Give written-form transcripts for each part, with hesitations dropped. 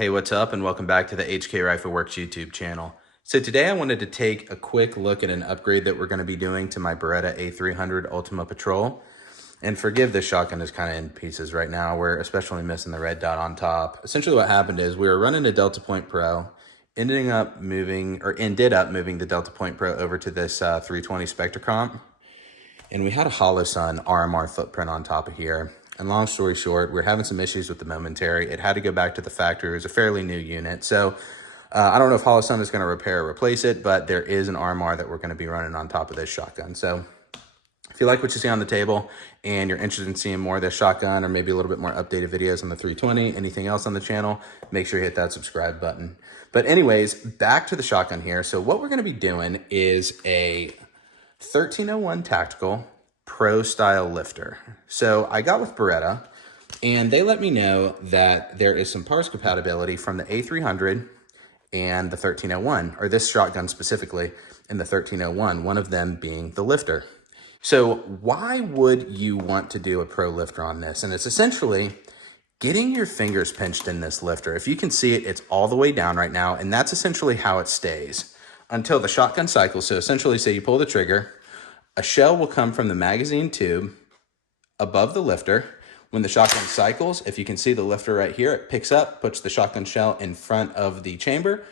Hey, what's up, and welcome back to the HK Rifle Works YouTube channel. So today I wanted to take a quick look at an upgrade that we're going to be doing to my Beretta A300 Ultima Patrol. And forgive this shotgun is kind of in pieces right now. We're especially missing the red dot on top. Essentially what happened is we were running a Delta Point Pro, ended up moving the Delta Point Pro over to this 320 Spectre comp. And we had a Hollow Sun RMR footprint on top of here. And long story short, we're having some issues with the momentary. It had to go back to the factory. It was a fairly new unit. So I don't know if Hollow Sun is going to repair or replace it, but there is an RMR that we're going to be running on top of this shotgun. So if you like what you see on the table and you're interested in seeing more of this shotgun or maybe a little bit more updated videos on the 320, anything else on the channel, make sure you hit that subscribe button. But anyways, back to the shotgun here. So what we're going to be doing is a 1301 Tactical Pro style lifter. So I got with Beretta and they let me know that there is some parts compatibility from the A300 and the 1301, or this shotgun specifically in the 1301, one of them being the lifter. So why would you want to do a pro lifter on this? And it's essentially getting your fingers pinched in this lifter. If you can see it, it's all the way down right now, and that's essentially how it stays until the shotgun cycles. So essentially, say you pull the trigger, a shell will come from the magazine tube above the lifter. When the shotgun cycles, if you can see the lifter right here, it picks up, puts the shotgun shell in front of the chamber,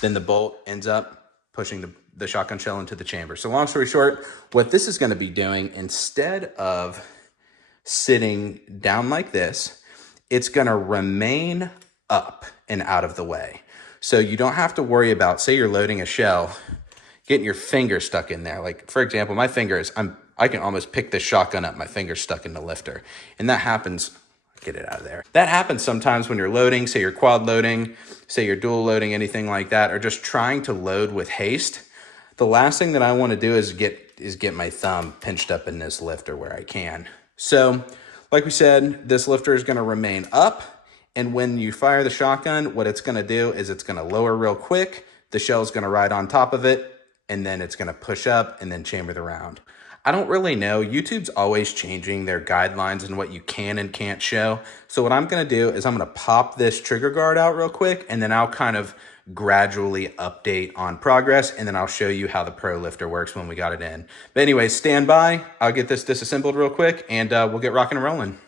then the bolt ends up pushing the shotgun shell into the chamber. So long story short, what this is going to be doing, instead of sitting down like this, it's going to remain up and out of the way. So you don't have to worry about, say you're loading a shell, getting your finger stuck in there. Like, for example, my fingers, I can almost pick this shotgun up, my finger's stuck in the lifter. And that happens, get it out of there. That happens sometimes when you're loading, say you're quad loading, say you're dual loading, anything like that, or just trying to load with haste. The last thing that I want to do is get my thumb pinched up in this lifter where I can. So, like we said, this lifter is going to remain up. And when you fire the shotgun, what it's going to do is it's going to lower real quick. The shell is going to ride on top of it, and then it's going to push up and then chamber the round. I don't really know. YouTube's always changing their guidelines and what you can and can't show. So what I'm going to do is I'm going to pop this trigger guard out real quick, and then I'll kind of gradually update on progress, and then I'll show you how the Pro Lifter works when we got it in. But anyways, stand by. I'll get this disassembled real quick, and we'll get rocking and rolling.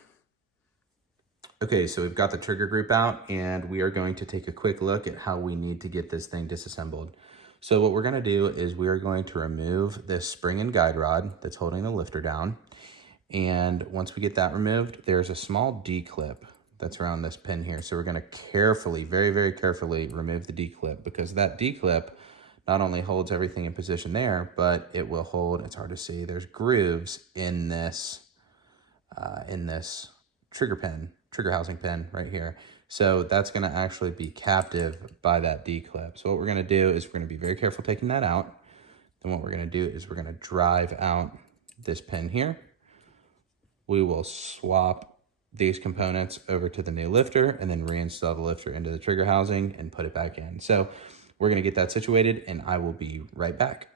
Okay, so we've got the trigger group out, and we are going to take a quick look at how we need to get this thing disassembled. So what we're going to do is we are going to remove this spring and guide rod that's holding the lifter down. And once we get that removed, there's a small D-clip that's around this pin here. So we're going to carefully, very, very carefully remove the D-clip, because that D-clip not only holds everything in position there, but it will hold, it's hard to see, there's grooves in this trigger housing pin right here. So that's going to actually be captive by that D-clip. So what we're going to do is we're going to be very careful taking that out. Then what we're going to do is we're going to drive out this pin here. We will swap these components over to the new lifter and then reinstall the lifter into the trigger housing and put it back in. So we're going to get that situated, and I will be right back.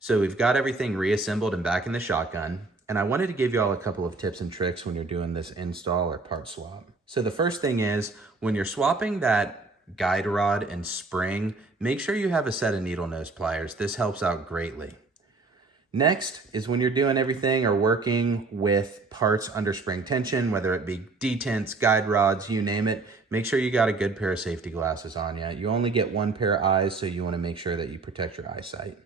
So we've got everything reassembled and back in the shotgun. And I wanted to give you all a couple of tips and tricks when you're doing this install or part swap. So the first thing is, when you're swapping that guide rod and spring, make sure you have a set of needle nose pliers. This helps out greatly. Next is when you're doing everything or working with parts under spring tension, whether it be detents, guide rods, you name it, make sure you got a good pair of safety glasses on you. You only get one pair of eyes, so you want to make sure that you protect your eyesight.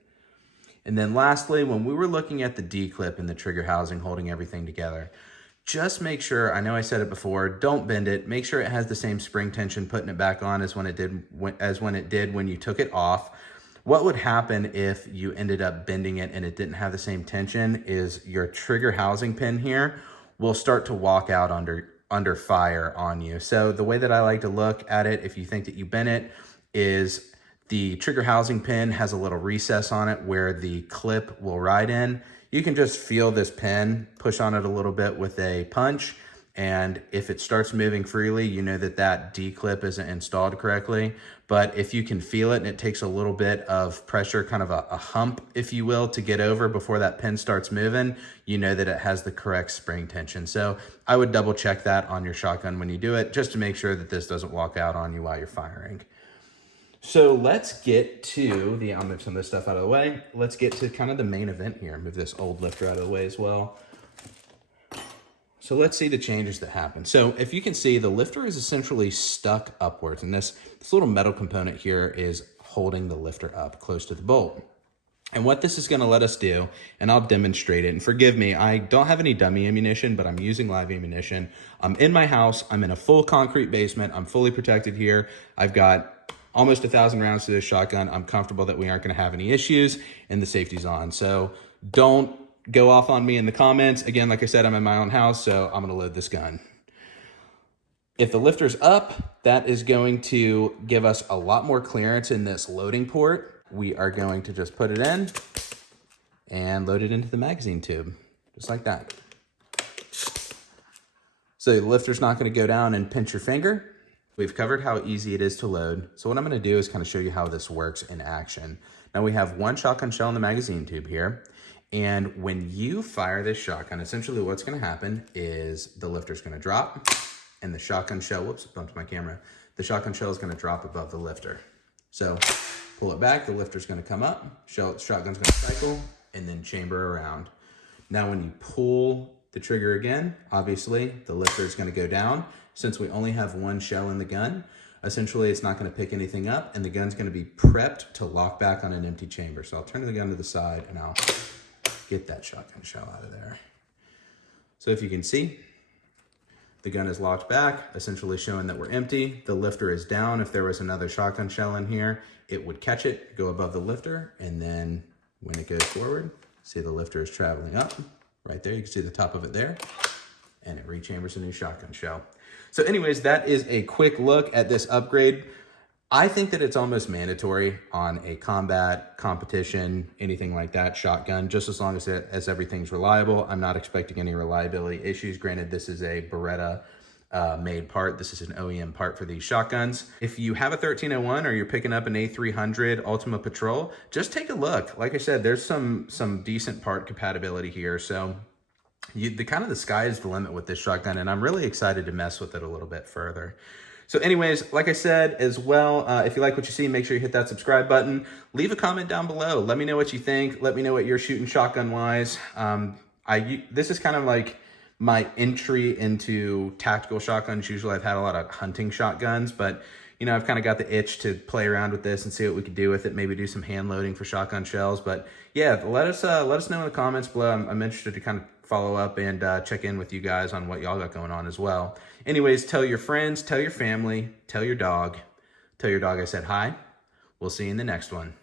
And then lastly, when we were looking at the D-clip and the trigger housing holding everything together, just make sure, I know I said it before, don't bend it. Make sure it has the same spring tension putting it back on as when it did when you took it off. What would happen if you ended up bending it and it didn't have the same tension is your trigger housing pin here will start to walk out under fire on you. So the way that I like to look at it, if you think that you bent it, is the trigger housing pin has a little recess on it where the clip will ride in. You can just feel this pin, push on it a little bit with a punch, And if it starts moving freely, you know that that D-clip isn't installed correctly. But if you can feel it and it takes a little bit of pressure, kind of a hump, if you will, to get over before that pin starts moving, you know that it has the correct spring tension. So I would double check that on your shotgun when you do it, just to make sure that this doesn't walk out on you while you're firing. So let's get to I'll move some of this stuff out of the way. Let's get to kind of the main event here. Move this old lifter out of the way as well. So let's see the changes that happen. So if you can see, the lifter is essentially stuck upwards, and this little metal component here is holding the lifter up close to the bolt. And what this is gonna let us do, and I'll demonstrate it, and forgive me, I don't have any dummy ammunition, but I'm using live ammunition. I'm in my house, I'm in a full concrete basement, I'm fully protected here. I've got almost 1,000 rounds to this shotgun. I'm comfortable that we aren't gonna have any issues, and the safety's on. So don't go off on me in the comments. Again, like I said, I'm in my own house, so I'm gonna load this gun. If the lifter's up, that is going to give us a lot more clearance in this loading port. We are going to just put it in and load it into the magazine tube, just like that. So the lifter's not gonna go down and pinch your finger. We've covered how easy it is to load. So what I'm gonna do is kind of show you how this works in action. Now we have one shotgun shell in the magazine tube here. And when you fire this shotgun, essentially what's gonna happen is the lifter's gonna drop and the shotgun shell, whoops, bumped my camera. The shotgun shell is gonna drop above the lifter. So pull it back, the lifter's gonna come up, shotgun's gonna cycle, and then chamber around. Now when you pull the trigger again, obviously the lifter's gonna go down. Since we only have one shell in the gun, essentially it's not gonna pick anything up, and the gun's gonna be prepped to lock back on an empty chamber. So I'll turn the gun to the side and I'll get that shotgun shell out of there. So if you can see, the gun is locked back, essentially showing that we're empty. The lifter is down. If there was another shotgun shell in here, it would catch it, go above the lifter, and then when it goes forward, see the lifter is traveling up. Right there, you can see the top of it there, and it rechambers a new shotgun shell. So anyways, that is a quick look at this upgrade. I think that it's almost mandatory on a combat, competition, anything like that, shotgun, just as long as everything's reliable. I'm not expecting any reliability issues. Granted, this is a Beretta made part. This is an OEM part for these shotguns. If you have a 1301 or you're picking up an A300 Ultima Patrol, just take a look. Like I said, there's some decent part compatibility here. So the sky is the limit with this shotgun, and I'm really excited to mess with it a little bit further. So anyways, like I said as well, if you like what you see, make sure you hit that subscribe button. Leave a comment down below. Let me know what you think. Let me know what you're shooting shotgun-wise. This is kind of like my entry into tactical shotguns. Usually I've had a lot of hunting shotguns, but you know, I've kind of got the itch to play around with this and see what we could do with it. Maybe do some hand loading for shotgun shells. But yeah, let us know in the comments below. I'm interested to kind of follow up and check in with you guys on what y'all got going on as well. Anyways, tell your friends, tell your family, tell your dog I said hi. We'll see you in the next one.